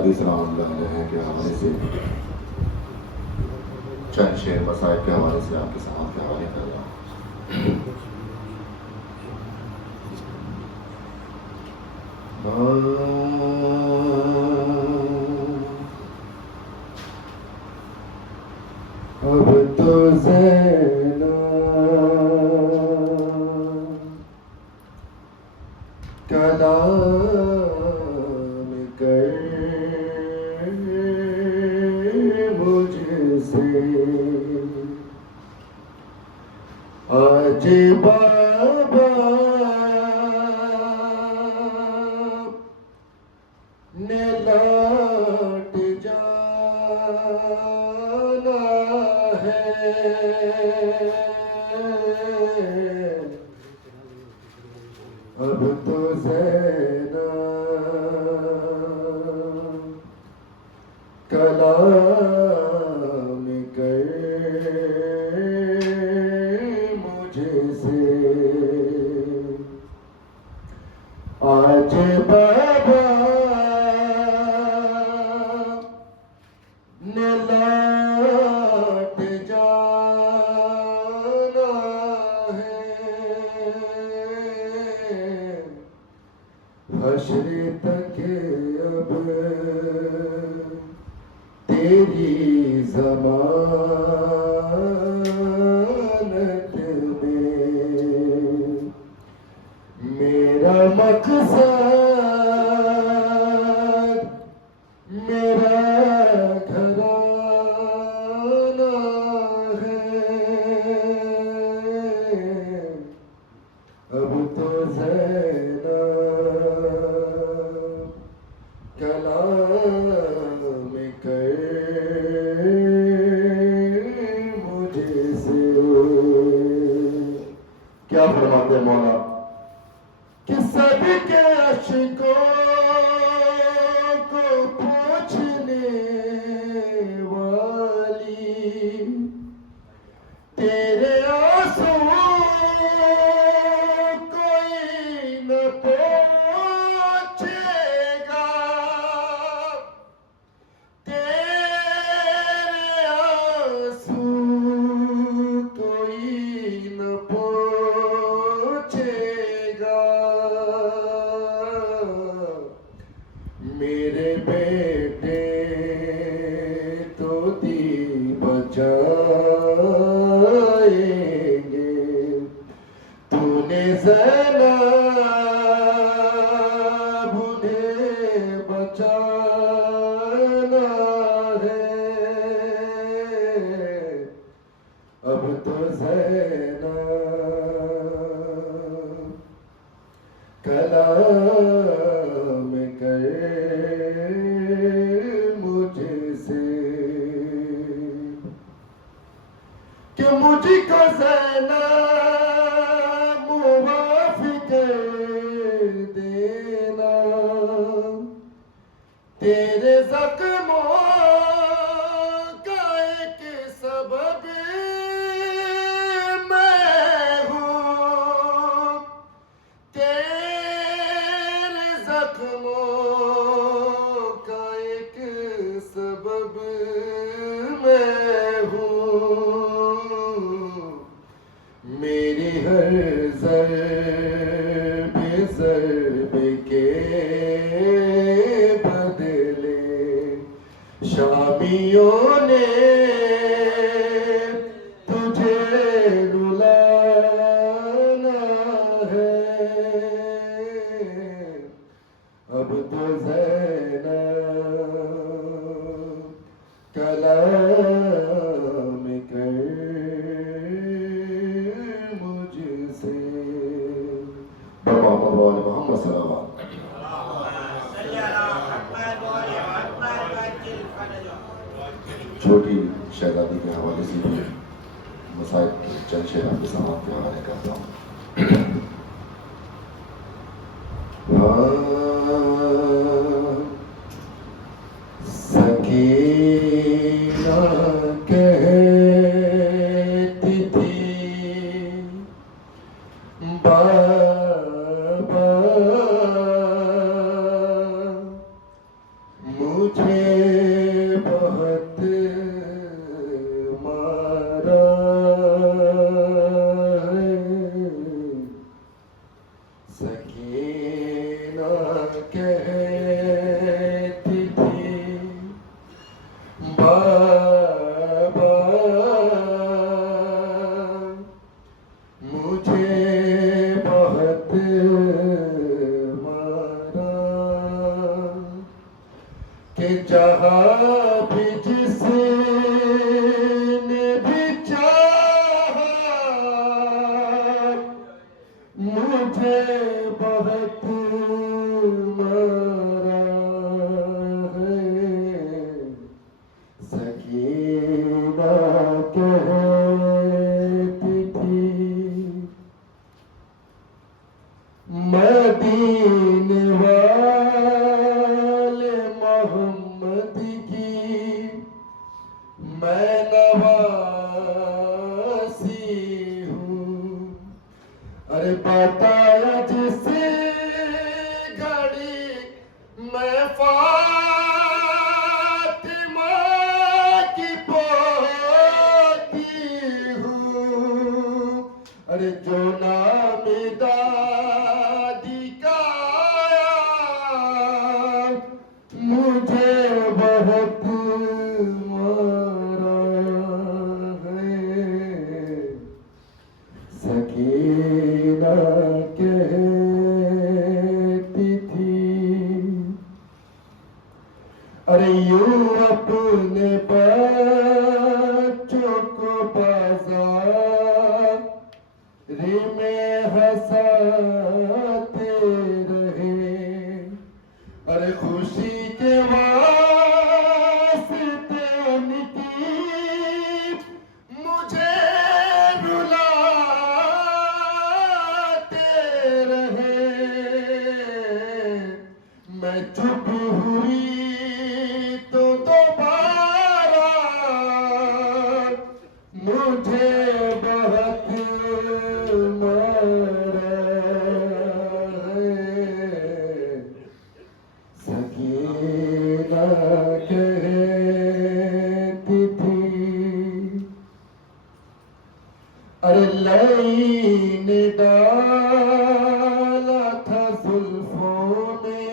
سلام اللہ علیہ کے حوالے سے چند شعر مصائب کے حوالے سے آپ کے سماعت کے حوالے کر رہا ہوں۔ اب تو زینب کلام کر مجھ سے آج بابا نے لوٹ جانا ہے، اب تو زینب کلام کر مجھ سے آج بابا نے لوٹ جانا ہے، حشر تک اب تیری ضمانت میں میرا مقصد میرا گھرانہ ہے، اب تو زینب کلام کر مجھ سے۔ کیا فرماتے ہیں مولا کہ سب کے عشقوں کو پوچھنے والی تیرے آنسو کوئی نہ پوچھے گا، تیرے آنسو کوئی نہ پوچھے گا، میرے بیٹے تو دی بچائیں گے، تو نے زینب انہیں بچانا ہے، اب تو زینب کلام کر مجھ سے کہ مجھ کو زینب معاف کر دینا، تیرے زخموں کا ایک سبب میں ہوں، تیرے زخموں کا ایک سبب میں ہوں، میری ہر ضرب ضرب کے بدلے شامیوں نے تجھے رلانا ہے، اب تو زینب کلام کر مجھ سے۔ محمد صلی اللہ علیہ وسلم۔ چھوٹی شہزادی کے حوالے سے بھی مصائب چند شعر آپ کے سماعت کے حوالے کرتا ہوں۔ سکینہ کہتی تھی بابا مجھے مجھے بہت مارا ہے، سکینہ کہتی تھی بابا مجھے بہت مارا، کہ جہاں بھی جس نے بھی چاہا مجھے بہت مارا ہے، سکینہ کہتی تھی مدینے والے محمد کی میں نواسی ہوں، ارے بتایا جس گھڑی میں فاطمہ کی پوتی ہوں، ارے جو نام دادی کا آیا مجھے بہت مارا ہے، سکینہ کہتی تھی ارے یوں اپنے بچوں کو بازار میں ہنساتے رہے، ارے خوشی کے واسطے ان کی مجھے رلاتے رہے، میں چپ ہوئی تو دوبارہ مجھے بہت مارا ہے، سکینہ کہتی تھی ارے لعین ڈالا تھا زلفوں میں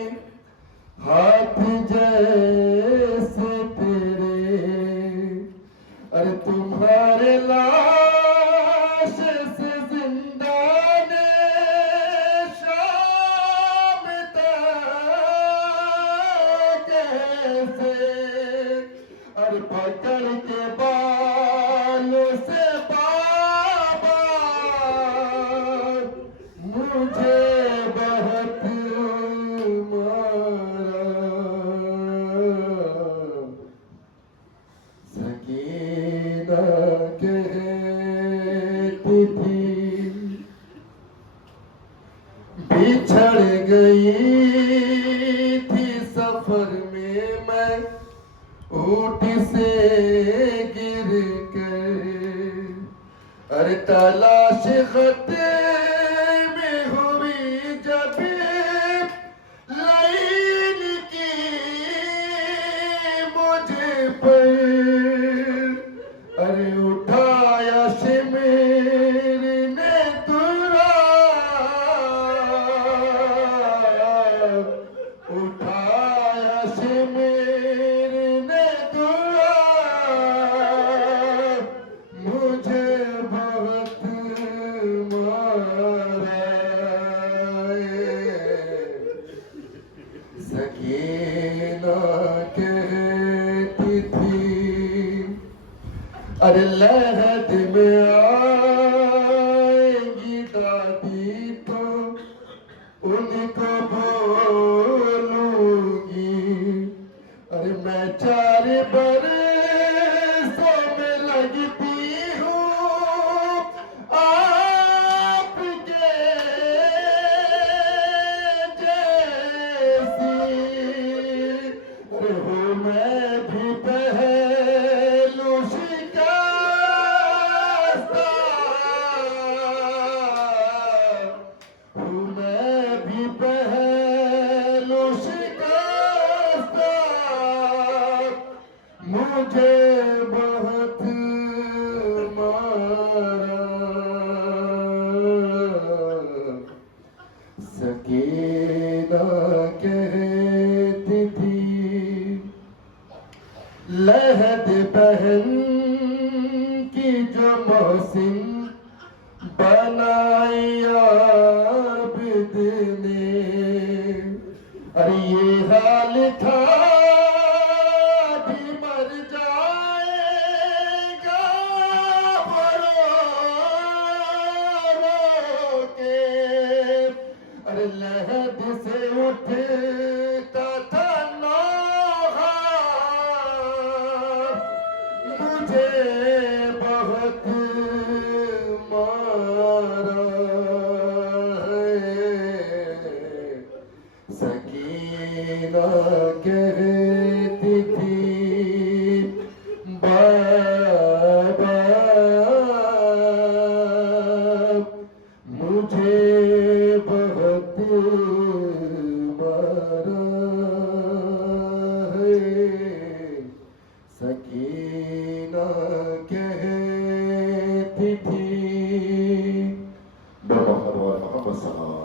ہاتھ جیسے تیرے، ارے تمہارے لاش سے زندان شام تک کیسے، ارے پکڑ کے بالوں سے بابا مجھے بہت مارا، سکینہ کہتی تھی بچھڑ گئی تھی سفر میں میں اونٹ سے گر کر، ارے تلاش خط میں ہوئی جب لعین کی مجھ پر، ارے اٹھایا شمیر نے دورا، اٹھایا شمیر نے دورا مجھے بہت مارا ہے، سکینہ کہتی تھی ارے لحد میں آئیں گی دادی تو ان کو بولوں گی، ارے میں 4 برسوں میں لگتی ہوں آپ کے جیسی، ارے ہوں میں بھی پہلو شکستہ، ہوں میں بھی پہلو شکستہ، مجھے بہت مارا، سکینہ کہتی تھی لہد بہن کی جو محسن بنائی عابد نے، ارے یہ حال تھا بھی مر جائے گا وہ رو رو کے، ارے لہد سے اٹھتا تھا نوحہ، مجھے بہت مارا ہے، سکینہ کہتی تھی بابا مجھے بہت مارا ہے، سکینہ کہتی تھی محمد صلی اللہ علیہ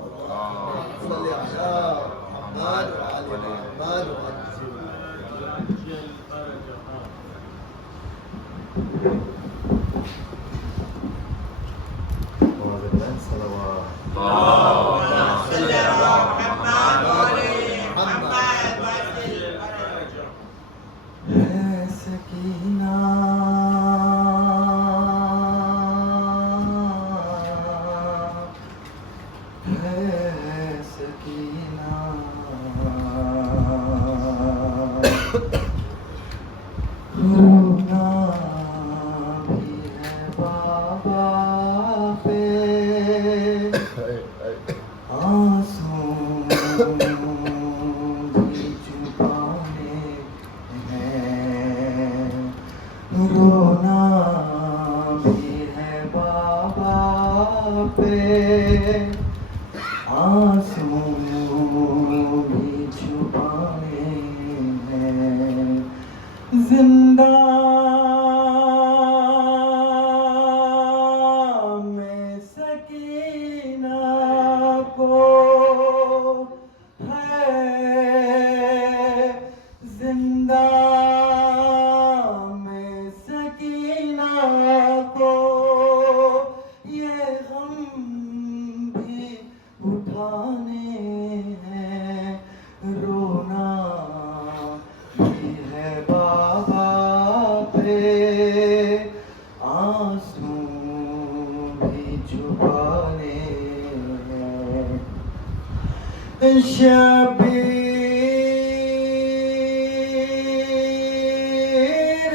شبیر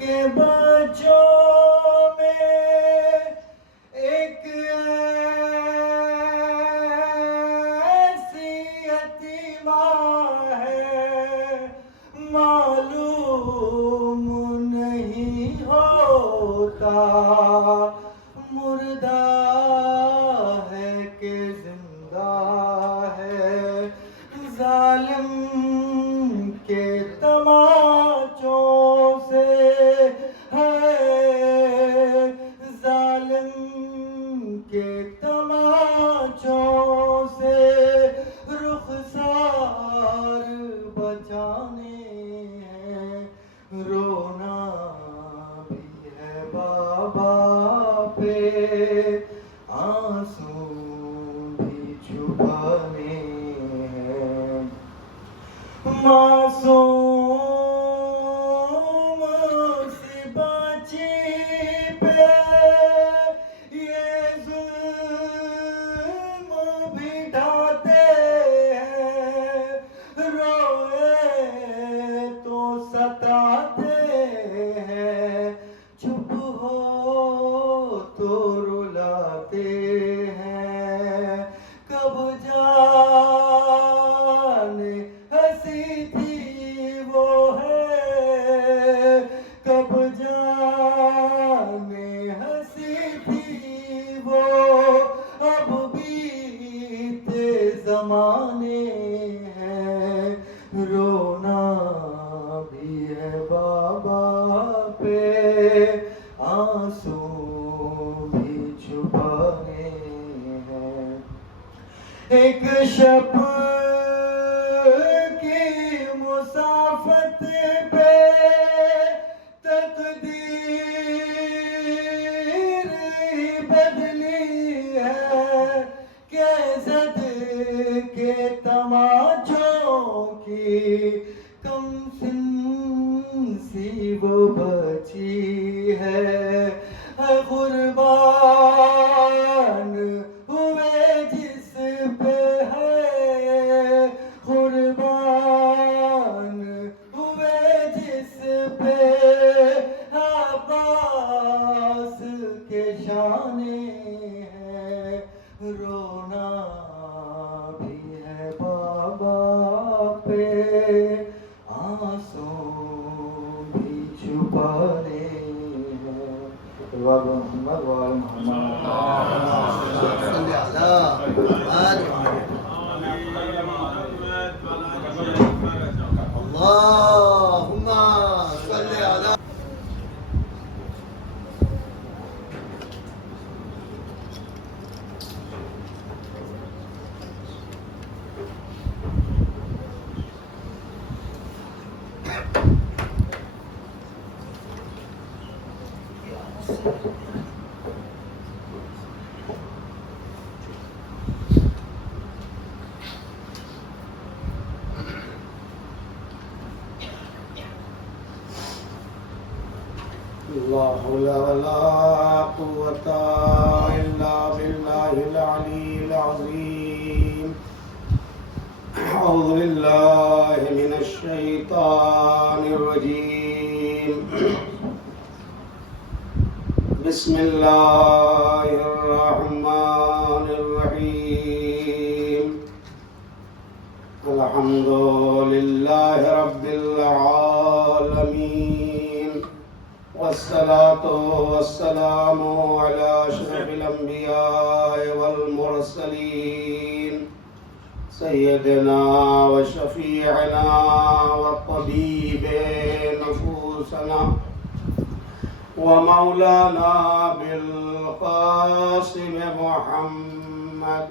کے بچوں میں ایک ایسی یتیمہ ہے، معلوم نہیں ہوتا مردہ ہے کہ زندہ ہے، ظالم کے تماچوں سے ہے، ظالم کے تماچوں سے رخسار بچانے ہیں، رونا بھی ہے بابا شب کی مسافت پہ تقدیر بدلی ہے کہ زد کے تماچوں کی کم سنسی وہ بچی ہے قربان ہوئے جس پہ ہے قربان ہوئے جس پہ عباس کے شانے ہیں رونا بھی ہے بابا پہ آنسو بھی چھپانے ہیں محمد وآل محمد صلی اللہ اللہم صلی اللہ لا حول ولا قوة إلا بالله العلي العظيم أعوذ بالله من الشيطان الرجيم بسم الله الرحمن الرحيم الحمد لله رب العالمين والصلاة والسلام على أشرف الأنبياء والمرسلين سيدنا وشفيعنا وطبيب نفوسنا ومولانا بالقاسم محمد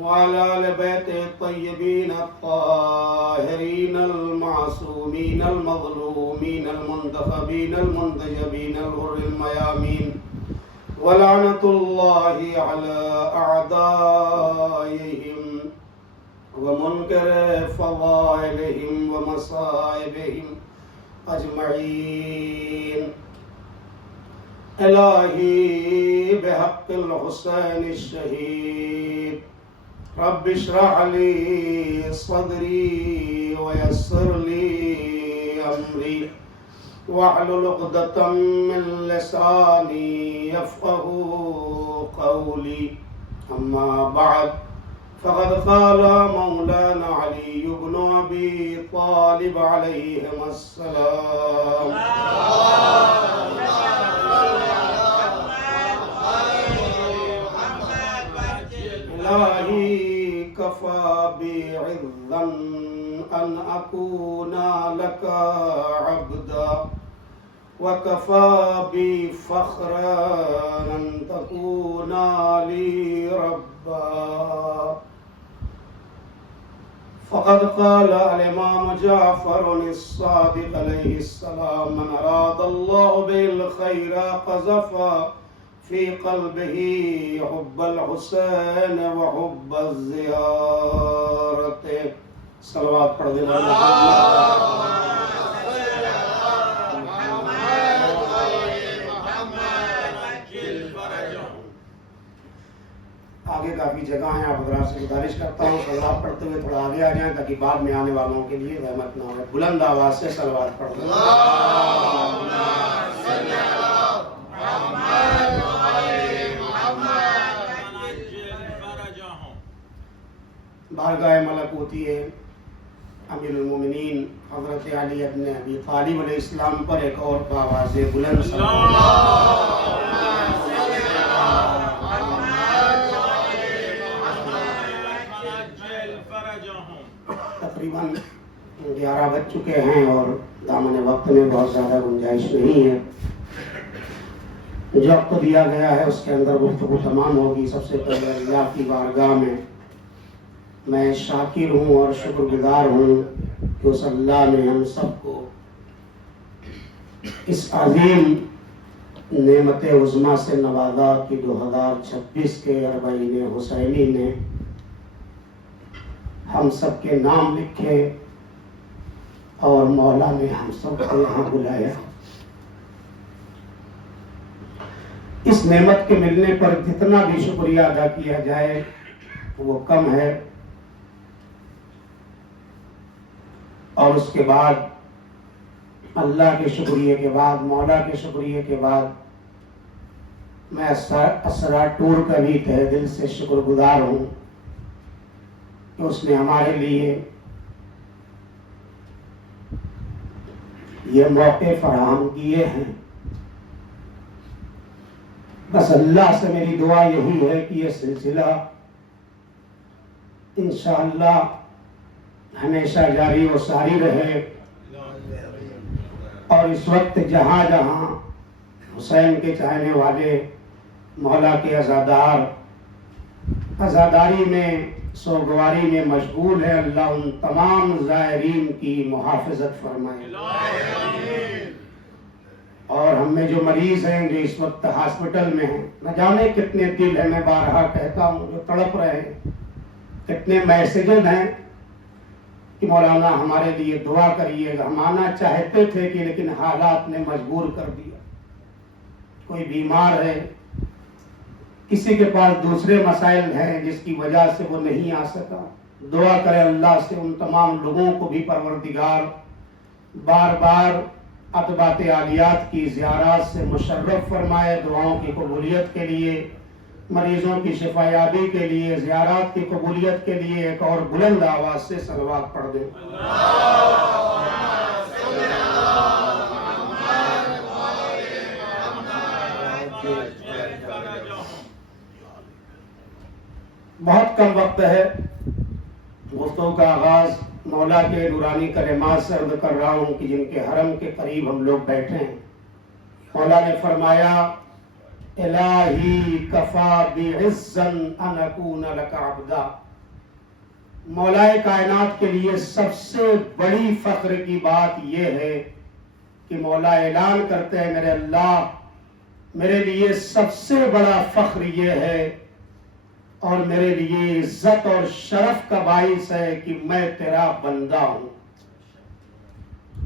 وعلى آل بيت الطيبين الطاهرين المعصومين المظلومين المنتخبين المنتجبين الغر الميامين ولعنة الله على أعدائهم ومنكر فضائلهم ومصائبهم أجمعين إلهي بحق الحسين الشهيد رب اشرح لي صدري ويسر لي أمري واحلل عقدة من لساني يفقهوا قولي أما بعد فقد قال مولانا علي بن أبي طالب عليهم السلام إلهي كفى بي عظا أن أكون لك عبدا وكفى بي فخرا أن تكون لي ربا فقد قال الإمام جعفر الصادق عليه السلام من أراد الله به الخير قذف في قلبه حب الحسين وحب الزيارة صلوات پڑھ دینا آگے کافی جگہ ہیں آپ حضرات سے گزارش کرتا ہوں صلوات پڑھتے ہوئے تھوڑا آگے آ جائیں تاکہ بعد میں آنے والوں کے لیے رحمت نہ ہو بلند آواز سے صلوات پڑھ دیں بارگاہ ملکوتی ہے امیر المومنین حضرت علی ابن ابی طالب علیہ السلام پر ایک اور آواز بلند تقریباً 11 بج چکے ہیں اور دامن وقت میں بہت زیادہ گنجائش نہیں ہے جو وقت دیا گیا ہے اس کے اندر گفتگو تمام ہوگی. سب سے پہلے اللہ کی بارگاہ میں شاکر ہوں اور شکر گزار ہوں کہ اس اللہ نے ہم سب کو اس عظیم نعمت عظمیٰ سے نوازا کہ 2026 کے اربعین حسینی نے ہم سب کے نام لکھے اور مولا نے ہم سب کو یہاں بلایا. اس نعمت کے ملنے پر جتنا بھی شکریہ ادا کیا جائے وہ کم ہے. اور اس کے بعد اللہ کے شکریہ کے بعد مولا کے شکریہ کے بعد میں اسرا ٹور کا بھی تہ دل سے شکر گزار ہوں کہ اس نے ہمارے لیے یہ موقع فراہم کیے ہیں. بس اللہ سے میری دعا یہی ہے کہ یہ سلسلہ انشاءاللہ ہمیشہ جاری و ساری رہے اور اس وقت جہاں جہاں حسین کے چاہنے والے مولا کے عزادار عزاداری میں سوگواری میں مشغول ہے، اللہ ان تمام زائرین کی محافظت فرمائے. اور ہم میں جو مریض ہیں جو اس وقت ہاسپٹل میں ہیں، نہ جانے کتنے دل ہیں، میں بارہا کہتا ہوں، جو تڑپ رہے ہیں. کتنے میسیجز ہیں کہ مولانا ہمارے لیے دعا کریے گا. ہم آنا چاہتے تھے کہ لیکن حالات نے مجبور کر دیا. کوئی بیمار ہے، کسی کے پاس دوسرے مسائل ہیں جس کی وجہ سے وہ نہیں آ سکا. دعا کرے اللہ سے ان تمام لوگوں کو بھی پروردگار بار بار اطباء عالیات کی زیارات سے مشرف فرمائے. دعاؤں کی قبولیت کے لیے، مریضوں کی شفا یابی کے لیے، زیارات کی قبولیت کے لیے ایک اور بلند آواز سے صلوات پڑھ دیں. بہت کم وقت ہے. گفتگو کا آغاز مولا کے نورانی کلمات سے عرض کر رہا ہوں کہ جن کے حرم کے قریب ہم لوگ بیٹھے ہیں. مولا نے فرمایا الہی کفا بعزا ان اکون لک عبدا. مولا کائنات کے لیے سب سے بڑی فخر کی بات یہ ہے کہ مولا اعلان کرتے ہیں میرے اللہ میرے لیے سب سے بڑا فخر یہ ہے اور میرے لیے عزت اور شرف کا باعث ہے کہ میں تیرا بندہ ہوں.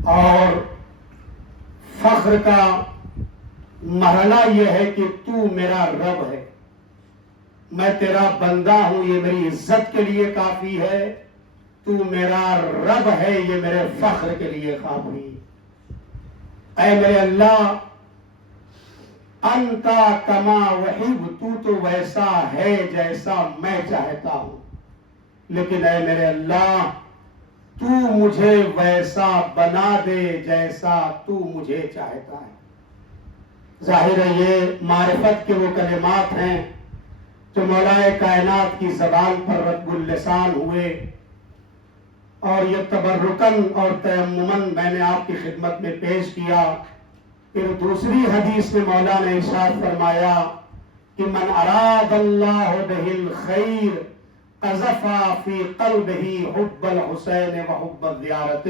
اور فخر کا مرحلہ یہ ہے کہ تو میرا رب ہے، میں تیرا بندہ ہوں، یہ میری عزت کے لیے کافی ہے. تو میرا رب ہے، یہ میرے فخر کے لیے کافی. اے میرے اللہ انتا کما وحب، تو ویسا ہے جیسا میں چاہتا ہوں، لیکن اے میرے اللہ تو مجھے ویسا بنا دے جیسا تو مجھے چاہتا ہے. ظاہر ہے یہ معرفت کے وہ کلمات ہیں جو مولا کائنات کی زبان پر رطب اللسان ہوئے، اور یہ تبرکن اور تیممن میں نے آپ کی خدمت میں پیش کیا. پھر دوسری حدیث میں مولا نے ارشاد فرمایا کہ من اراد اللہ بہ الخیر قذف فی قلبہ حب الحسین و حب الزیارت.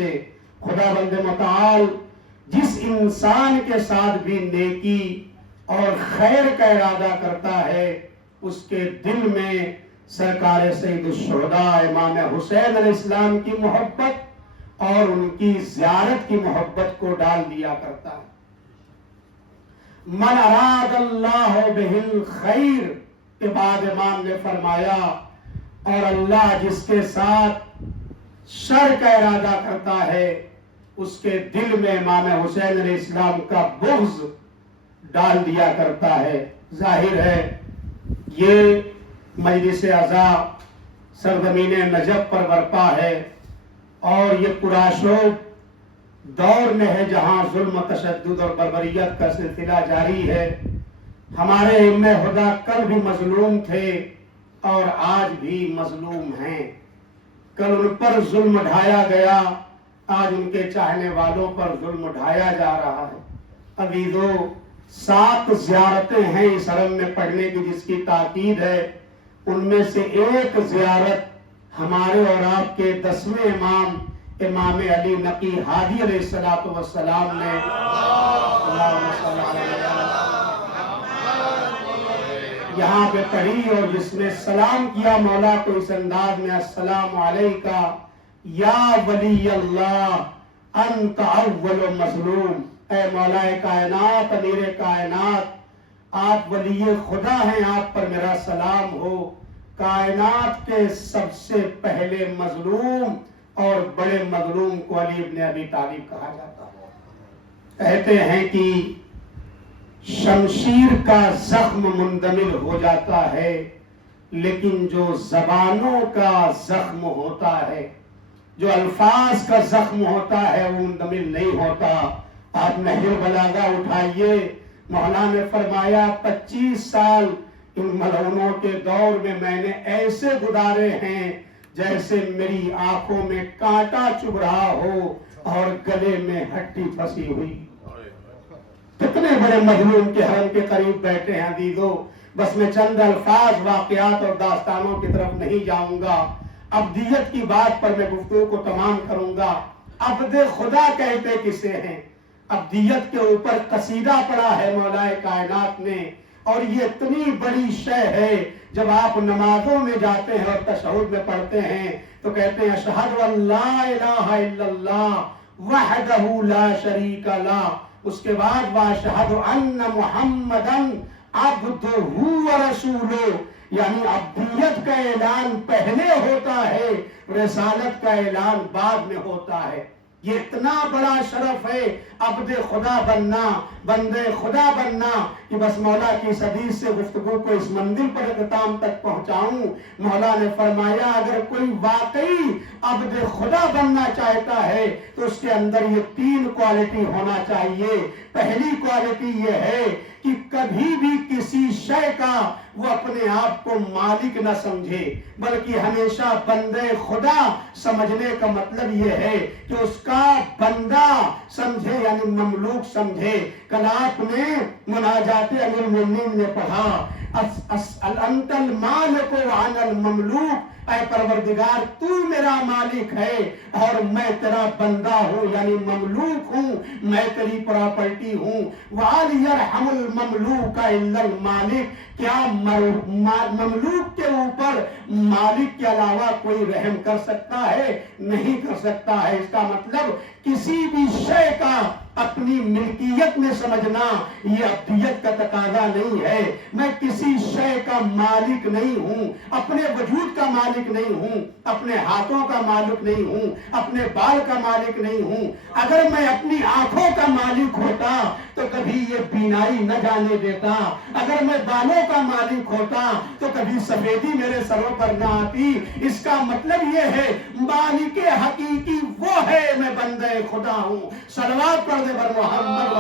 خدا بند متعال جس انسان کے ساتھ بھی نیکی اور خیر کا ارادہ کرتا ہے اس کے دل میں سرکار سید الشہداء امام حسین علیہ السلام کی محبت اور ان کی زیارت کی محبت کو ڈال دیا کرتا ہے. من اراد اللہ بہ الخیر کے بعد امام نے فرمایا اور اللہ جس کے ساتھ شر کا ارادہ کرتا ہے اس کے دل میں امام حسین علیہ السلام کا بغض ڈال دیا کرتا ہے. ظاہر ہے یہ مجلس عزا سرزمین نجف پر برپا ہے اور یہ پرآشوب دور میں ہے جہاں ظلم و تشدد اور بربریت کا سلسلہ جاری ہے. ہمارے ائمہ خدا کل بھی مظلوم تھے اور آج بھی مظلوم ہیں. کل ان پر ظلم ڈھایا گیا، آج ان کے چاہنے والوں پر ظلم ڈھایا جا رہا ہے. عزیزو 7 زیارتیں ہیں اس حرم میں پڑھنے کی جس کی تاکید ہے، ان میں سے ایک زیارت ہمارے اور آپ کے 10ویں امام امام علی نقی ہادی علیہ السلام نے یہاں پہ پڑھی اور جس نے سلام کیا مولا کو اس انداز میں، السلام علیکہ یا ولی اللہ انت اول مظلوم، اے مولا کائنات امیر کائنات آپ ولی خدا ہیں، آپ پر میرا سلام ہو، کائنات کے سب سے پہلے مظلوم اور بڑے مظلوم کو علی ابن ابی طالب کہا جاتا ہے۔ کہتے ہیں کہ شمشیر کا زخم مندمل ہو جاتا ہے لیکن جو زبانوں کا زخم ہوتا ہے، جو الفاظ کا زخم ہوتا ہے وہ مندمل نہیں ہوتا۔ آپ نہج بلاغہ اٹھائیے، مولانا نے فرمایا 25 سال ان ملعونوں کے دور میں نے ایسے گزارے ہیں جیسے میری آنکھوں میں کانٹا چبھ رہا ہو اور گلے میں ہڈی پھنسی ہوئی۔ کتنے بڑے مظلوم کے حرم کے قریب بیٹھے ہیں عزیزو، بس میں چند الفاظ واقعات اور داستانوں کی طرف نہیں جاؤں گا، عبدیت کی بات پر میں گفتگو کو تمام کروں گا۔ عبد خدا کہتے کسے ہیں؟ عبدیت کے اوپر قصیدہ پڑا ہے مولا کائنات نے، اور یہ اتنی بڑی شے ہے جب آپ نمازوں میں جاتے ہیں اور تشہد میں پڑھتے ہیں تو کہتے ہیں اشہد ان لا الہ الا اللہ وحدہ لا شریک لہ، اس کے بعد واشہد ان محمدا عبدہ ورسولہ، یعنی عبدیت کا اعلان پہلے ہوتا ہے، رسالت کا اعلان بعد میں ہوتا ہے۔ یہ اتنا بڑا شرف ہے عبد خدا بننا، بندے خدا بننا، کہ بس مولا کی اس حدیث سے گفتگو کو اس منزل پر اختتام تک پہنچاؤں۔ مولا نے فرمایا اگر کوئی واقعی عبد خدا بننا چاہتا ہے تو اس کے اندر یہ 3 کوالٹی ہونا چاہیے۔ پہلی کوالٹی یہ ہے کہ کبھی بھی کسی شے کا وہ اپنے آپ کو مالک نہ سمجھے، بلکہ ہمیشہ بندے خدا سمجھنے کا مطلب یہ ہے کہ اس کا بندہ سمجھے، یعنی مملوک سمجھے۔ کل آپ نے مناجات امیر المومنین نے پڑھا انت المالک وانا المملوک، اے پروردگار تو میرا مالک ہے اور میں تیرا بندہ ہوں، یعنی مملوک ہوں، میں تیری پراپرٹی ہوں۔ وَعَلْ يَرْحَمُ الْمَمْلُوكَ إِلَّا الْمَالِكَ، کیا مملوک کے اوپر مالک کے علاوہ کوئی رحم کر سکتا ہے؟ نہیں کر سکتا ہے۔ اس کا مطلب کسی بھی شے کا اپنی ملکیت میں سمجھنا یہ عبدیت کا تقاضا نہیں ہے۔ میں کسی شے کا مالک نہیں ہوں، اپنے وجود کا مالک نہیں ہوں، اپنے ہاتھوں کا مالک نہیں ہوں، اپنے بال کا مالک نہیں ہوں۔ اگر میں اپنی آنکھوں کا مالک ہوتا تو کبھی یہ بینائی نہ جانے دیتا، اگر میں بالوں کا مالک ہوتا تو کبھی سفیدی میرے سروں پر نہ آتی۔ اس کا مطلب یہ ہے مالک حقیقی وہ ہے، میں بندے خدا ہوں۔ صلوات پڑھ دے بر محمد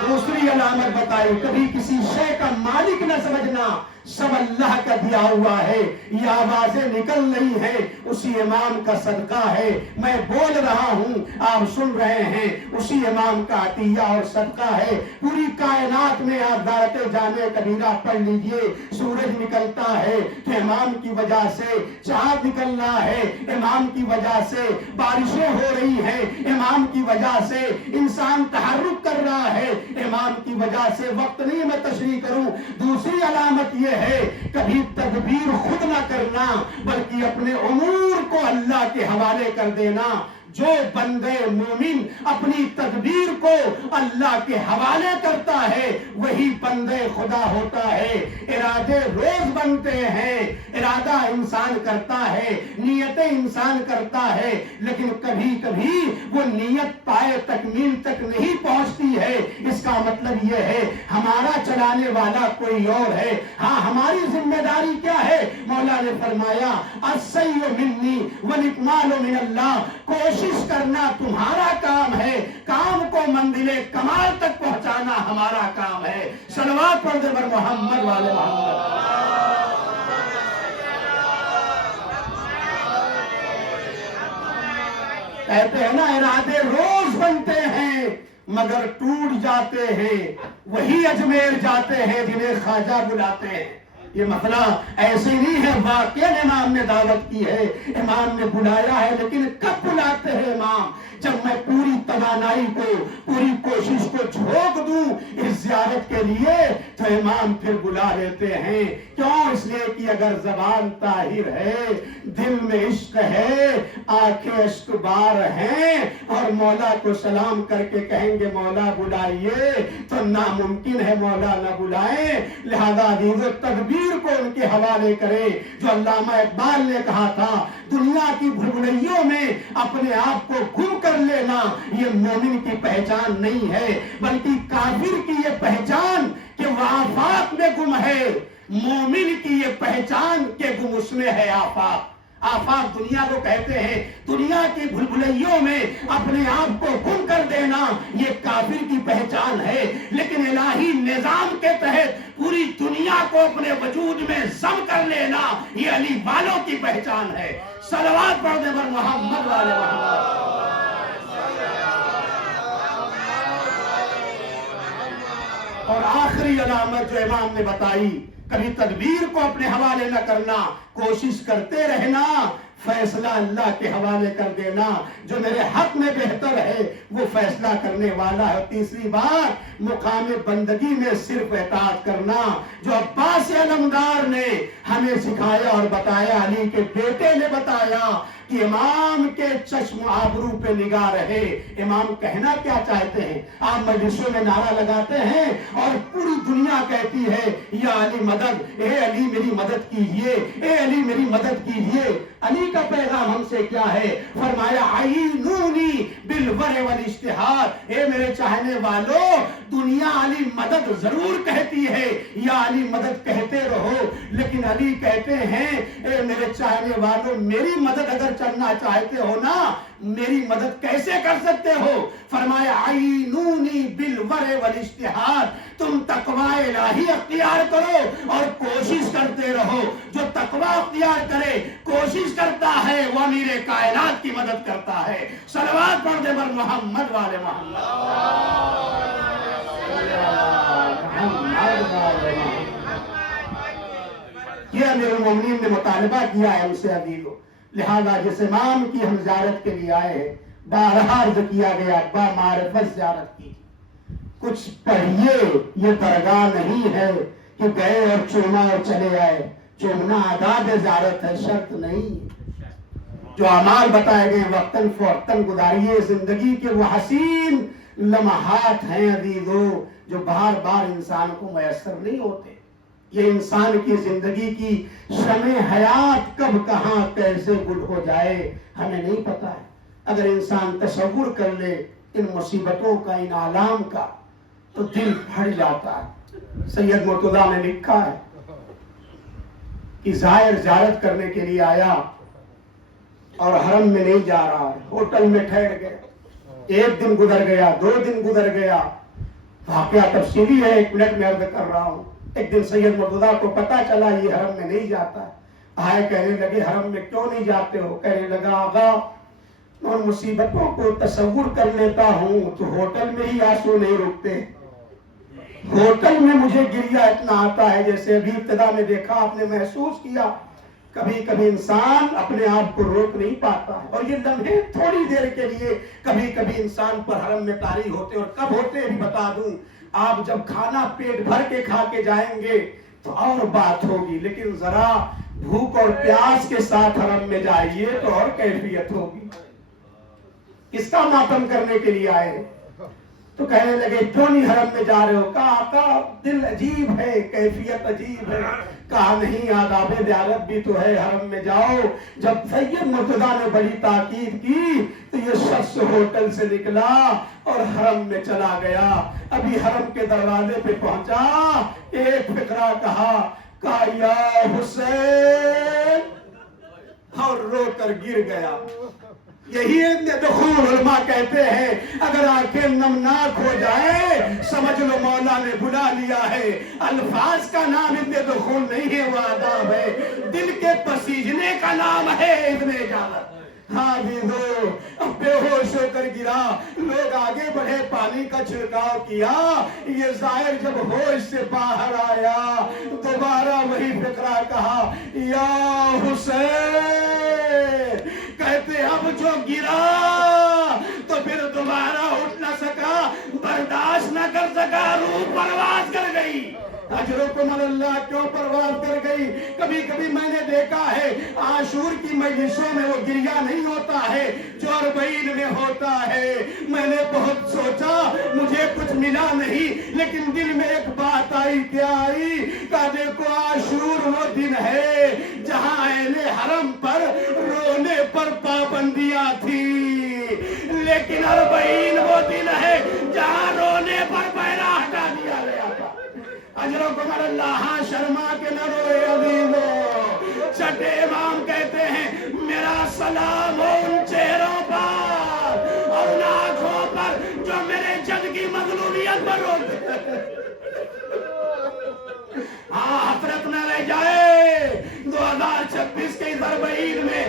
دوسری علامت بتائی، کبھی کسی شے کا مالک نہ سمجھنا، سب اللہ کا دیا ہوا ہے۔ یہ آوازیں نکل رہی ہیں اسی امام کا صدقہ ہے، میں بول رہا ہوں آپ سن رہے ہیں اسی امام کا عطیہ اور صدقہ ہے۔ پوری کائنات میں آپ دارت جامع کبیرہ پڑھ لیجئے، سورج نکلتا ہے تو امام کی وجہ سے، چاند نکل رہا ہے امام کی وجہ سے، بارشیں ہو رہی ہیں امام کی وجہ سے، انسان تحرک کر رہا ہے امام کی وجہ سے۔ وقت نہیں میں تشریح کروں۔ دوسری علامت یہ ہے کبھی تدبیر خود نہ کرنا بلکہ اپنے امور کو اللہ کے حوالے کر دینا۔ جو بندے مومن اپنی تدبیر کو اللہ کے حوالے کرتا ہے وہی بندے خدا ہوتا ہے۔ ارادے روز بنتے ہیں، ارادہ انسان کرتا ہے، نیتیں انسان کرتا ہے، لیکن کبھی کبھی وہ نیت پائے تکمیل تک نہیں پہنچتی ہے۔ اس کا مطلب یہ ہے ہمارا چلانے والا کوئی اور ہے۔ ہاں ہماری ذمہ داری کیا ہے؟ مولا نے فرمایا السعی منی والاکمال من اللہ، کوشش کرنا تمہارا کام ہے، کام کو منزل کمال تک پہنچانا ہمارا کام ہے۔ صلوات پڑھ دے بر محمد والے محمد۔ کہتے ہیں نا ارادے روز بنتے ہیں مگر ٹوٹ جاتے ہیں، وہی اجمیر جاتے ہیں جنہیں خواجہ بلاتے ہیں۔ یہ مسئلہ ایسے نہیں ہے واقعی امام نے دعوت کی ہے، امام نے بلایا ہے، لیکن کب بلاتے ہیں امام؟ جب میں پوری توانائی کو، پوری کوشش کو جھونک دوں اس زیارت کے لیے تو امام پھر بلا لیتے ہیں۔ کیوں؟ اس لیے کہ اگر زبان طاہر ہے، دل میں عشق ہے، آنکھیں اشک بار ہیں اور مولا کو سلام کر کے کہیں گے مولا بلائیے تو ناممکن ہے مولا نہ بلائیں۔ لہذا عزیزو تدبیر کو ان کے حوالے کریں۔ جو علامہ اقبال نے کہا تھا دنیا کی بھلبلیوں میں اپنے آپ کو گم کر لینا یہ مومن کی پہچان نہیں ہے، بلکہ کافر کی یہ پہچان کہ وہ آفاق میں گم ہے، مومن کی یہ پہچان کہ گم اس میں ہے آفاق۔ آفاق دنیا کو کہتے ہیں، دنیا کی بھلبلیوں میں اپنے آپ کو گم کر دینا یہ کافر کی پہچان ہے، لیکن الہی نظام کے تحت پوری دنیا کو اپنے وجود میں ضم کر لینا یہ علی والوں کی پہچان ہے۔ صلوات پڑھنے پر محمد والے محمد۔ اور آخری علامت جو امام نے بتائی، کبھی تدبیر کو اپنے حوالے نہ کرنا، کوشش کرتے رہنا، فیصلہ اللہ کے حوالے کر دینا، جو میرے حق میں بہتر ہے وہ فیصلہ کرنے والا ہے۔ تیسری بات، مقام بندگی میں صرف اطاعت کرنا، جو عباس علمدار نے ہمیں سکھایا اور بتایا، علی کے بیٹے نے بتایا کہ امام کے چشم آبرو پہ نگاہ رہے۔ امام کہنا کیا چاہتے ہیں؟ آپ مجلسوں میں نعرہ لگاتے ہیں اور پوری دنیا کہتی ہے یا علی مدد، اے علی میری مدد کیجئے، اے علی میری مدد کیجئے۔ علی کا پیغام ہم سے کیا ہے؟ فرمایا عینونی بالور والاجتہاد، اے میرے چاہنے والوں دنیا علی مدد ضرور کہتی ہے یا علی مدد کہتے رہو، لیکن علی کہتے ہیں اے میرے چاہنے والوں میری مدد اگر کرنا چاہتے ہو نا، میری مدد کیسے کر سکتے ہو؟ فرمایا عینونی بالور والاجتہاد، تم تقوی الہی اختیار کرو اور کوشش کرتے رہو۔ جو تقوی اختیار کرے، کوشش کرتا ہے، وہ امیر کائنات کی مدد کرتا ہے۔ صلوات پڑھنے پر محمد والے محمد۔ یہ امیر المومنین نے مطالبہ کیا ہے ہم سے عزیزو، لہذا جس امام کی ہم زیارت کے لیے آئے ہیں بارہا عرض کیا گیا با معرفت زیارت کی۔ کچھ پڑھیے، یہ درگاہ نہیں ہے کہ گئے اور چوما اور چلے آئے، چومنا آداب زیارت ہے، شرط نہیں۔ جو اعمال بتائے گئے وقتاً فوقتاً گزاریے، زندگی کے وہ حسین لمحات ہیں عزیزو جو بار بار انسان کو میسر نہیں ہوتے۔ یہ انسان کی زندگی کی شمع حیات کب کہاں کیسے گل ہو جائے ہمیں نہیں پتا ہے۔ اگر انسان تصور کر لے ان مصیبتوں کا، ان آلام کا، تو دل پھٹ جاتا ہے۔ سید مرتضیٰ نے لکھا ہے کہ زائر زیارت کرنے کے لیے آیا اور حرم میں نہیں جا رہا ہے، ہوٹل میں ٹھہر گیا، ایک دن گزر گیا، 2 دن گزر گیا، واقعہ تفصیلی ہے، 1 منٹ میں عرض کر رہا ہوں۔ ایک دن سید مرتضیٰ کو پتا چلا یہ حرم میں نہیں جاتا ہے، آئے کہنے لگے حرم میں کیوں نہیں جاتے ہو؟ کہنے لگا آقا ان مصیبتوں کو تصور کر لیتا ہوں تو ہوٹل میں ہی آنسو نہیں رکتے، ہوٹل میں مجھے گریہ اتنا آتا ہے جیسے ابھی ابتدا میں دیکھا آپ نے محسوس کیا۔ کبھی کبھی انسان اپنے آپ کو روک نہیں پاتا ہے، اور یہ لمحے تھوڑی دیر کے لیے کبھی کبھی انسان پر حرم میں طاری ہوتے، اور کب ہوتے بھی بتا دوں، آپ جب کھانا پیٹ بھر کے کھا کے جائیں گے تو اور بات ہوگی، لیکن ذرا بھوک اور پیاس کے ساتھ حرم میں جائیے تو اور کیفیت ہوگی۔ کس کا ماتم کرنے کے لیے آئے؟ تو کہنے لگے کیوں نہیں حرم میں جا رہے ہو؟ کہا آقا دل عجیب ہے، کیفیت عجیب ہے۔ کہا نہیں، آداب زیارت بھی تو ہے، حرم میں جاؤ۔ جب سید مرتضیٰ نے بڑی تاکید کی تو یہ شخص ہوٹل سے نکلا اور حرم میں چلا گیا۔ ابھی حرم کے دروازے پہ پہنچا، ایک فقرہ کہا یا حسین، اور رو کر گر گیا۔ یہی دخول علماء کہتے ہیں اگر آنکھیں نمناک ہو جائے سمجھ لو مولا نے بلا لیا ہے۔ الفاظ کا نام ابن دخول نہیں ہے، وہ آداب ہے، دل کے پسیجنے کا نام ہے ابن اجازت۔ ہاں دیدو بے ہوش ہو کر گرا، لوگ آگے بڑھے، پانی کا چھڑکاؤ کیا، یہ زائر جب ہوش سے باہر آیا دوبارہ وہی فقرہ کہا، یا حسین، کہتے اب جو گرا تو پھر دوبارہ اٹھ نہ سکا، برداشت نہ کر سکا، روح پرواز کر گئی۔ اجرکم اللہ، کیوں پرواز کر گئی؟ کبھی کبھی میں نے دیکھا ہے عاشور کی مجلسوں میں وہ گریہ نہیں ہوتا ہے جو اربعین میں ہوتا ہے۔ میں نے بہت سوچا، مجھے کچھ ملا نہیں، لیکن دل میں ایک بات آئی، کیا آئی؟ کہ دیکھو عاشور وہ دن ہے جہاں اہل حرم پر رونے پر پابندیاں تھی، لیکن اربعین وہ دن ہے جہاں رونے پر پہرا ہٹا دیا گیا تھا۔ اجرکم اللہ، ہاں شرما کے نہ روئے عزیزو۔ چھٹے امام کہتے ہیں میرا سلام ہو ان چہروں پر اور ان آنکھوں پر جو میرے جد کی مظلومیت پر روتے ہیں۔ ہاں حسرت نہ رہ جائے 2026 کے اربعین میں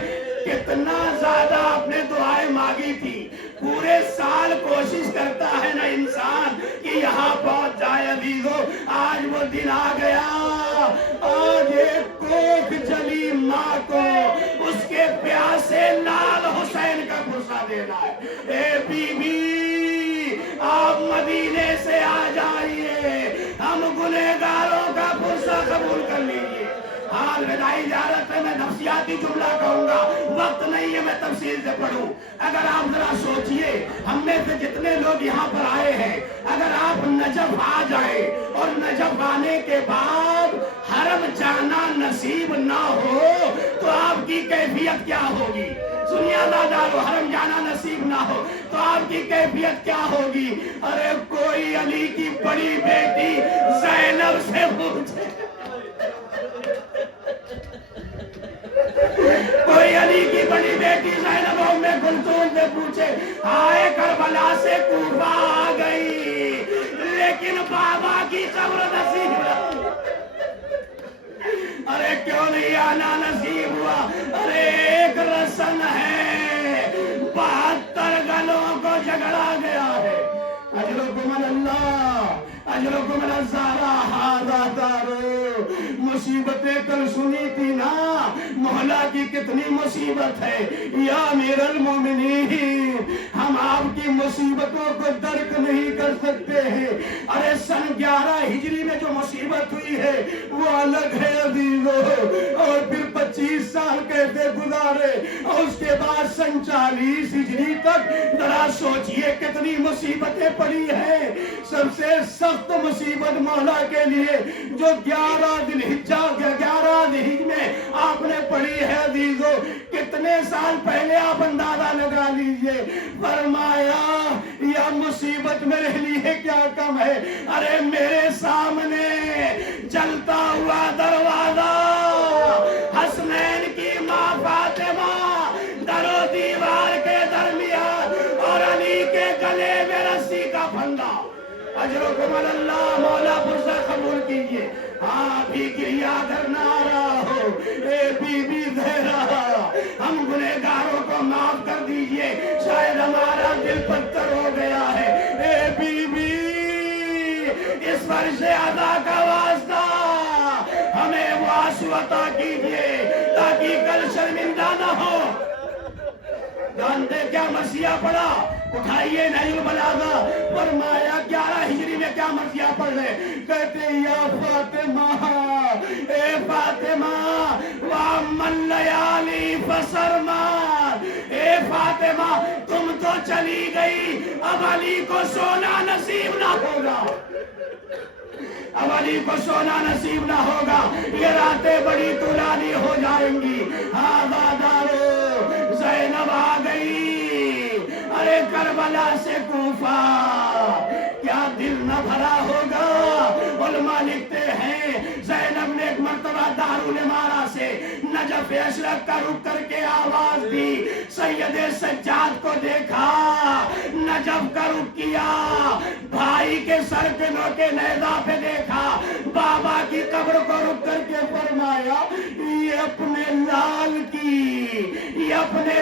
کتنا زیادہ آپ نے دعائیں مانگی تھی، پورے سال کوشش کرتا ہے نا انسان کہ یہاں پہنچ جائے۔ عزیزو آج وہ دن آ گیا، آج ایک کوکھ جلی ماں کو اس کے پیاسے لال حسین کا پرسہ دینا ہے۔ اے بی بی آپ مدینے سے آ جائیے، ہم گنہگاروں کا پرسہ قبول کر لیجیے۔ حال وداعی زیارت ہے، میں نفسیاتی جملہ کہوں گا، وقت نہیں ہے میں تفصیل سے پڑھوں۔ اگر آپ ذرا سوچئے، ہم میں سے جتنے لوگ یہاں پر آئے ہیں، اگر آپ نجف آ جائے اور نجف آنے کے بعد حرم جانا نصیب نہ ہو تو آپ کی کیفیت کیا ہوگی؟ سنیا دادارو، حرم جانا نصیب نہ ہو تو آپ کی کیفیت کیا ہوگی؟ ارے کوئی علی کی بڑی بیٹی زینب سے پوچھے، کوئی علی کی بڑی بیٹی زینب ام کلثوم سے پوچھے، آئے کربلا سے کوفہ آ گئی لیکن بابا کی قبر نصیب نہ، ارے کیوں نہیں آنا نصیب ہوا؟ ارے ایک رسن ہے، 72 گلوں کو جھگڑا گیا ہے۔ اجرکم اللہ، اجرکم الزہرا ہذا دارو۔ مصیبتیں کل سنی تھی نا، مولا کی کتنی مصیبت ہے یا امیر المومنین، ہم آپ کی مصیبتوں کو درک نہیں کر سکتے ہیں۔ ارے سن 11 ہجری میں جو مصیبت ہوئی ہے وہ الگ ہے عزیزو، اور پھر 25 سال کیسے گزارے، اور اس کے بعد سن 40 ہجری تک ذرا سوچئے کتنی مصیبتیں پڑی ہیں۔ سب سے سخت مصیبت مولا کے لیے جو 11 ذی الحج میں آپ نے پڑھی ہے عزیزو، کتنے سال پہلے آپ اندازہ لگا لیجئے، فرمایا یہ مصیبت میرے لیے کیا کم ہے، ارے میرے سامنے جلتا ہوا دروازہ، حسنین کی ماں فاطمہ در و دیوار کے درمیان، اور علی کے گلے میں رسی کا پھندا۔ اجرکم اللہ، مولا پرسہ قبول کیجئے۔ ہاں بھی گریہ اگر نہ آ رہا ہو، اے بی بی زہرا، ہم گنہگاروں کو معاف کر دیجئے، شاید ہمارا دل پتھر ہو گیا ہے۔ اے بی بی اس فرش ادا کا واسطہ ہمیں وہ آنسو عطا کیجئے تاکہ کل شرمندہ نہ ہو۔ جانتے کیا مرثیہ پڑھا؟ اٹھائیے نہج البلاغہ، فرمایا 11 ہجری میں کیا مرثیہ پڑھ لے، کہتے یا فاطمہ، اے فاطمہ وَأَمَّا اللیالی فَسَرْمَا، اے فاطمہ تم تو چلی گئی، اب علی کو سونا نصیب نہ ہوگا، اب علی کو سونا نصیب نہ ہوگا، یہ راتیں بڑی طولانی ہو جائیں گی۔ ہاں دارو، زینب آ گئی، ارے کربلا سے کوفہ، کیا دل نہ بھرا ہوگا؟ علماء لکھتے ہیں زینب نے ایک مرتبہ مرتبہ دارالامارہ سے نجف اشرف کا رخ کر کے آواز دی، سید سجاد کو دیکھا، نجف کا رخ کیا، بھائی کے سر کے نوکے نیزہ پہ دیکھا، بابا کی قبر کو رخ کر کے فرمایا یہ اپنے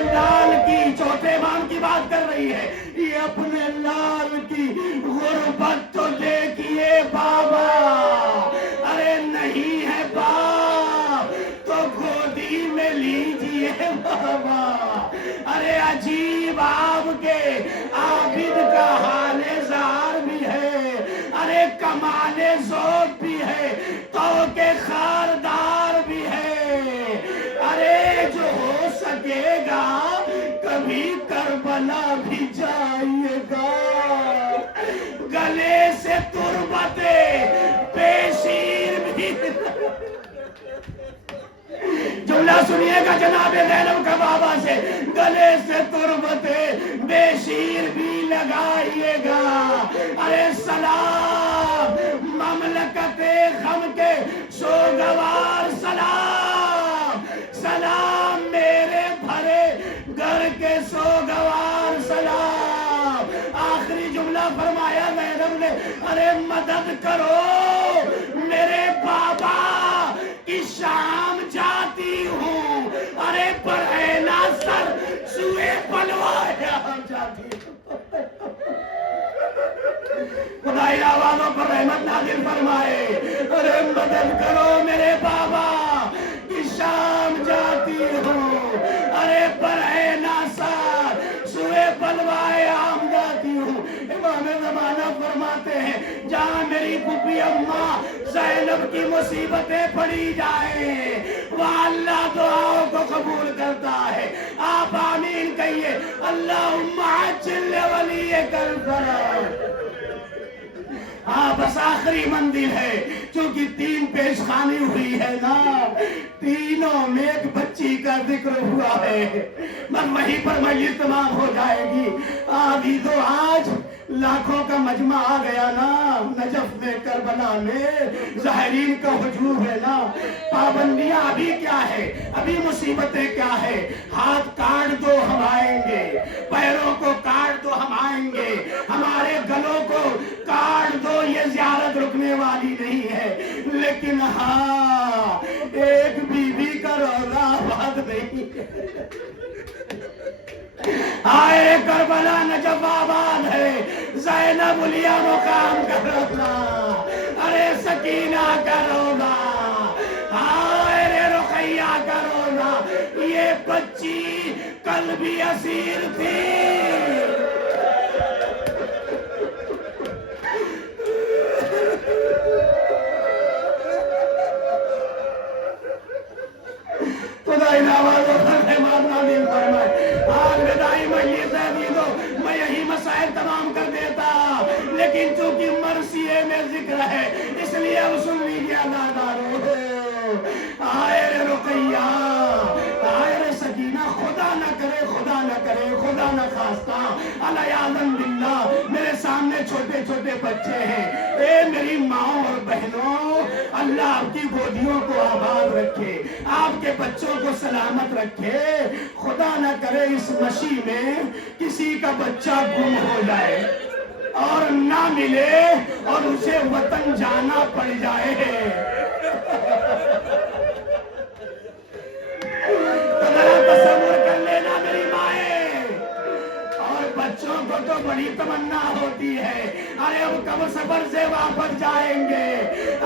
لال کی چوتھے امام کی بات کر رہی ہے، یہ اپنے لال کی غربت تو دیکھیے بابا، ارے نہیں ہے باپ تو گودی میں لیجیے بابا، ارے عجیب آپ کے عابد کا حال زار بھی ہے، ارے کمال ذوق بھی ہے، تو کے خاردار بھی ہے، ارے جو ہو سکے گا کبھی کربلا بھی جائیے گا، گلے سے تربت بے شیر بھی، جملہ سنیے گا جناب زینب کا بابا سے، گلے سے تربت بے شیر بھی لگائیے گا، ارے سلام مملکت غم کے سوگوار، سلام سلام میرے بھرے گھر کے سوگوار، سلام، آخری جملہ فرمایا زینب نے، ارے مدد کرو میرے بابا کی شام جاتی ہوں، ارے پرہینا سر سوئے پلوایا جاتی ہوں، خدای آوازوں پر رحمت نازل فرمائے، ارے مدد کرو میرے بابا کی شام جاتی ہوں، ارے پرہینا سر سوئے پلوائے عام جاتی ہوں، امام زمانہ فرماتے ہیں جہاں میری پھوپھی اماں زینب کی مصیبتیں پڑی جائیں وہاں اللہ دعاؤں کو قبول کرتا ہے، آپ آمین کہیے، اللہم عجل ولی کربلا۔ ہاں بس آخری منزل ہے، چونکہ 3 پیشخانی ہوئی ہے نا، تینوں میں ایک بچی کا ذکر ہوا ہے، بس وہیں پر مجلس تمام ہو جائے گی۔ عزیزو آج لاکھوں کا مجمع آ گیا نا، نجف میں، کربلا میں، ظاہرین کا ہجوم ہے نا، پابندیاں ابھی کیا ہے، ابھی مصیبتیں کیا ہے، ہاتھ کاٹ دو ہم آئیں گے، پیروں کو کاٹ دو ہم آئیں گے، ہمارے گلوں کو کاٹ دو، یہ زیارت رکنے والی نہیں ہے، لیکن ہاں ایک بی بی کا روزہ آباد نہیں ہے، آئے کربلا نجف آباد ہے، زینب الیا مقام کا روزہ، ارے سکینہ کا روزہ، آئے رقیہ کا روزہ، یہ بچی کل بھی اسیر تھی، خدای نوازوں پر رحمت نازل فرمائے۔ آج وداعی مجلس ہے عزیزو، میں یہی مسائل تمام کر دیتا، لیکن چونکہ مرثیے میں ذکر ہے اس لیے اب سن لیجیے نادارو، آئے رقیہ، آئے سکینہ، خدا نہ کرے، خدا نہ کرے، خدا نہ خواستہ، علیاذن باللہ میرے سامنے چھوٹے چھوٹے بچے ہیں، اے میری ماں اور بہنوں، اللہ آپ کی گودیوں کو آباد رکھے، آپ کے بچوں کو سلامت رکھے، خدا نہ کرے اس مشی میں کسی کا بچہ گم ہو جائے اور نہ ملے اور اسے وطن جانا پڑ جائے، تو ذرا تصور کر لینا میری مائیں، اور بچوں کو تو بڑی تمنا ہوتی ہے، ارے اب کب سفر سے واپس جائیں گے،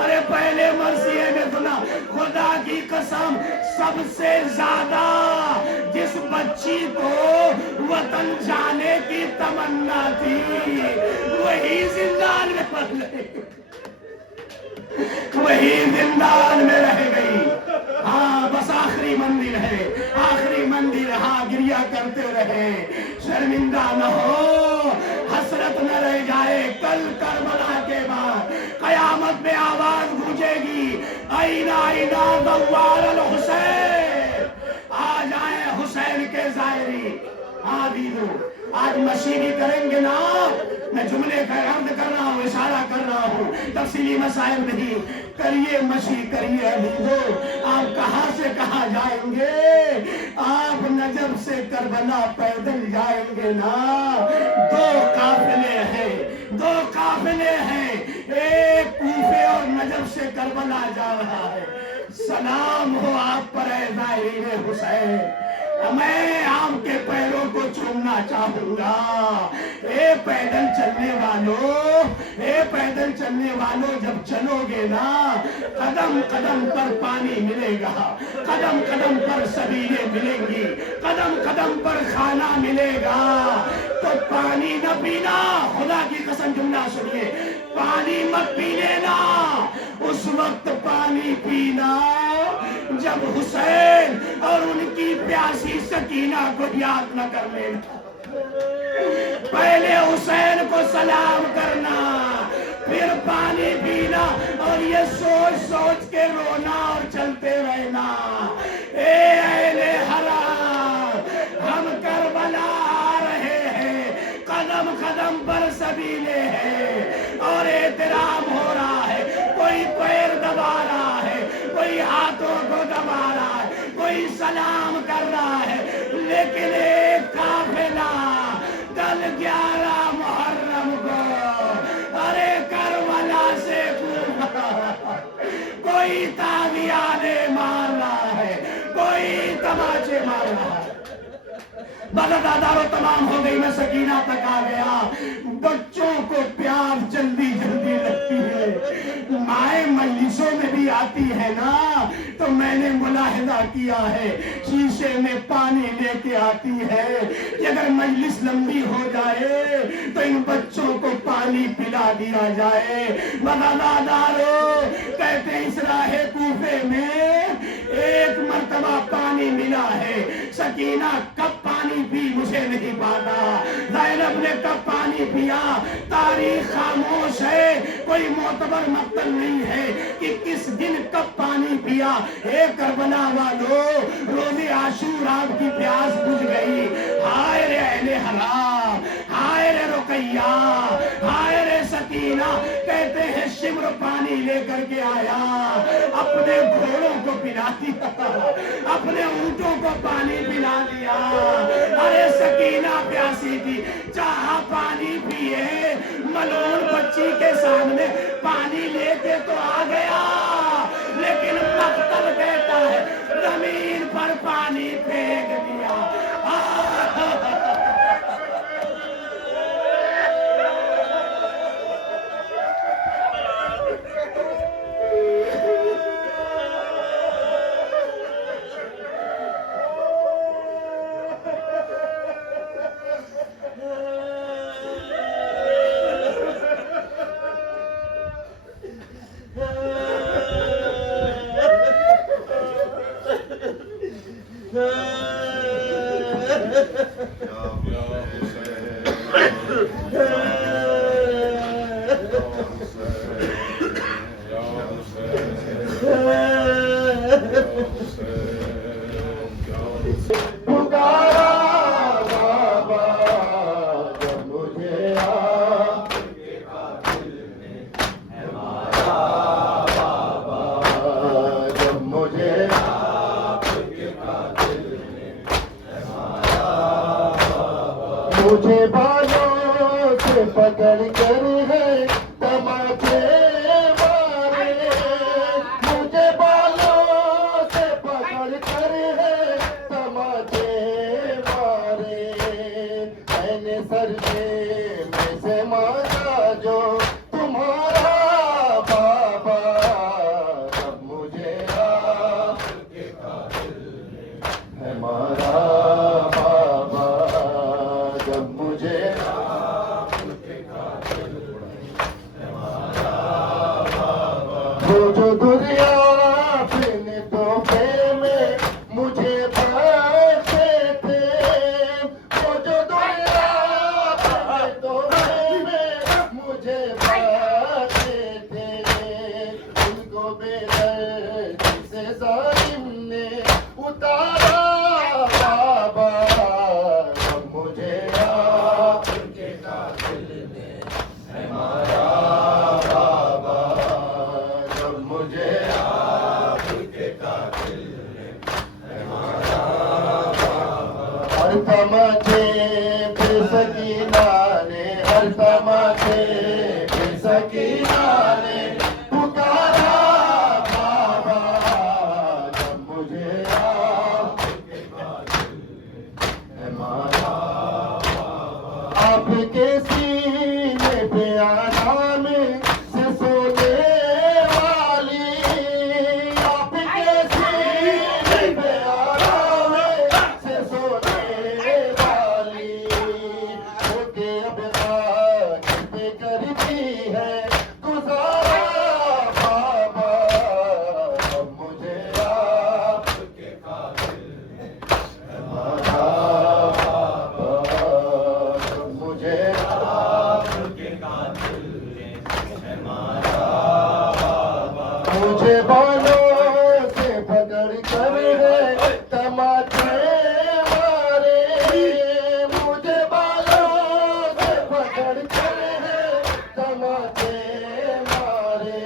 ارے پہلے مرثیے میں سنا، خدا کی قسم سب سے زیادہ جس بچی کو وطن جانے کی تمنا تھی وہی زندان میں پڑ گئی، وہی زندان میں رہ گئی، ہاں بس آخری منزل ہے، آخری منزل، ہاں گریہ کرتے رہے، شرمندہ نہ ہو، حسرت نہ رہ جائے، کل کربلا کے بعد قیامت میں آواز گونجے گی، آئینہ آئینہ دوار الحسین، آ جائیں حسین کے زائری، عزیزو آج مشی بھی کریں گے نا، میں جملے کا عرض کر رہا ہوں، اشارہ کر رہا ہوں، تفصیلی مسائل نہیں. کریے مشی کریے علیزو، آپ کہاں سے کہاں جائیں گے؟ آپ نجف سے کربلا پیدل جائیں گے نا. دو قافلے ہیں، ایک کوفے اور نجف سے کربلا جا رہا ہے. سلام ہو آپ پر اے زائرین حسین، میں آپ کے پیروں کو چومنا چاہوں گا. اے پیدل چلنے والوں جب چلو گے نا، قدم قدم پر پانی ملے گا، قدم قدم پر سبیلیں ملیں گی، قدم قدم پر کھانا ملے گا. تو پانی نہ پینا، خدا کی قسم جملہ سنیے، پانی مت پی لینا. اس وقت پانی پینا جب حسین اور ان کی پیاسی سکینہ کو یاد نہ کر لینا. پہلے حسین کو سلام کرنا، پھر پانی پینا، اور یہ سوچ سوچ کے رونا اور چلتے رہنا. اے اہل حرام، ہم کربلا آ رہے ہیں، قدم قدم پر سبیلے ہیں اور احترام ہو رہا ہے. کوئی پیر دبا رہا ہے، کوئی ہاتھوں کو دبا رہا ہے، کوئی سلام کر رہا ہے، لیکن ایک قافلہ کل 11 محرم کو ارے کربلا سے کوئی تاغیانے مار رہا ہے، کوئی تماچے مار رہا ہے. دادارو تمام ہو گئی، میں سکینہ تک آ گیا. بچوں کو پیار جلدی جلدی لگتی ہے، مائیں مجلسوں میں بھی آتی ہے نا، تو میں نے ملاحظہ کیا ہے شیشے میں پانی لے کے آتی ہے کہ اگر مجلس لمبی ہو جائے تو ان بچوں کو پانی پلا دیا جائے. دادارو کہتے ہیں اس راہ کوفے میں ایک مرتبہ پانی ملا ہے. سکینہ کب پانی پی مجھے نہیں پاتا، زینب نے کب پانی پیا تاریخ خاموش ہے، کوئی معتبر مقتل نہیں ہے کہ کس دن کب پانی پیا. اے کربلا والو، روز عاشوراء کی پیاس بجھ گئی. ہائے رے اہل حرام، ہائے رے رقیہ، ہائے رے سکینہ. کہتے ہیں شمر پانی لے کر کے آیا، اپنے گھوڑوں کو پلا دیا، اپنے اونٹوں کو پانی پلا دیا. ارے سکینہ پیاسی تھی، چاہا پانی پیے، ملعون بچی کے سامنے پانی لے کے تو آ گیا، لیکن مقتل کہتا ہے زمین پر پانی پھینک دیا. مجھے بالوں سے پکڑ کر ہے تماچے مارے، مجھے بالوں سے پکڑ کر ہے تماچے مارے. میں نے سر میں سے مانگا جو تمہارا بابا، اب مجھے آپ کے قاتل نے ہے مارا. وہ جو دنیا اپنے تحفے میں مجھے بخشے تھے، وہ جو دنیا اپنے تحفے میں مجھے بخشے تھے، ان کو بے دردی سے ظالم نے اتارا بابا. اب مجھے آپ کے قاتل نے مجھے بالوں سے پکڑ کر تماچے مارے مجھے بالوں سے پکڑ کر تماچے مارے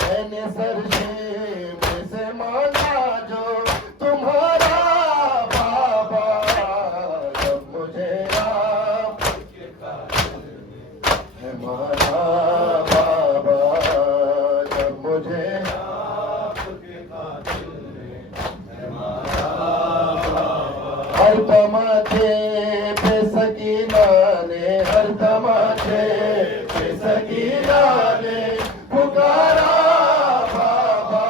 میں نے سر سے مانگا جو تمہارا بابا جب مجھے آپ ہمارا بابا جب مجھے ہر تماچے پہ سکینہ نے ہر تماچے پہ سکینہ نے پکارا بابا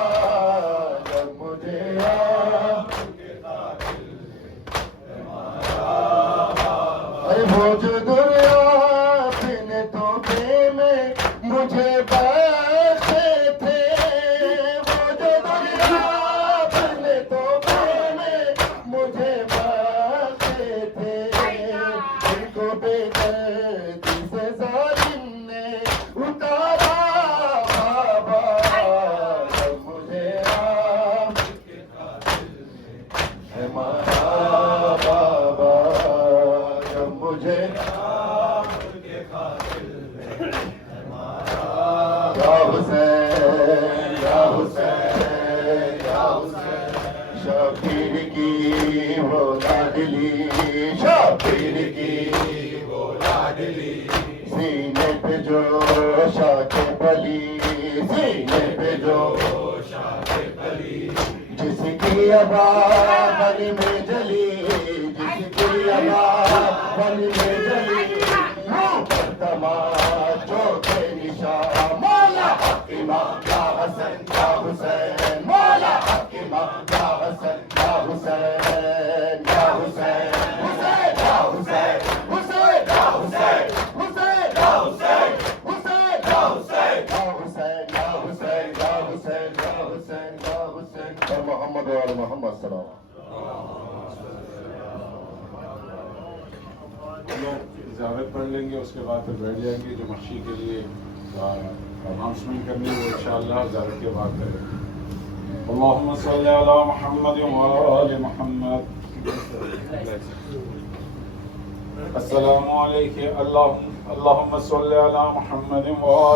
جب مجھے ارے وہ جو دنیا اپنے توبے میں مجھے بخشے تھے وہ جو دنیا اپنے توبے میں مجھے بخشے تھے ان کو بے دردی سے ظالم نے اتارا بابا جب مجھے آپ ہمارا بابا جب مجھے یا حسین یا حسین یا حسین شبیر کی وہ لاڈلی شبیر کی وہ لاڈلی سینے پہ جو شاخ پلی سینے پہ جو شاخ پلی جس کی آواز بلی میں جلی جس کی آواز بلی میں جلی منہ پر تماچوں کے نشان مولا حق امام یا حسن یا حسین مولا حق امام یا حسن یا حسین یا حسین حسین یا حسین حسین یا حسین حسین یا حسین حسین یا حسین یا حسین یا حسین یا حسین یا حسین یا حسین محمد و محمد صلی اللہ لوگ زیارت پڑھ لیں گے، اس کے بعد پھر بیٹھ جائیں گے. جو مشی کے لیے اناؤنسمنٹ کرنی ہے وہ انشاءاللہ زیارت کے بعد کریں گے. اللہم صلی علی محمد و آل محمد. السلام علیکم. اللہم صلی علی محمد و آل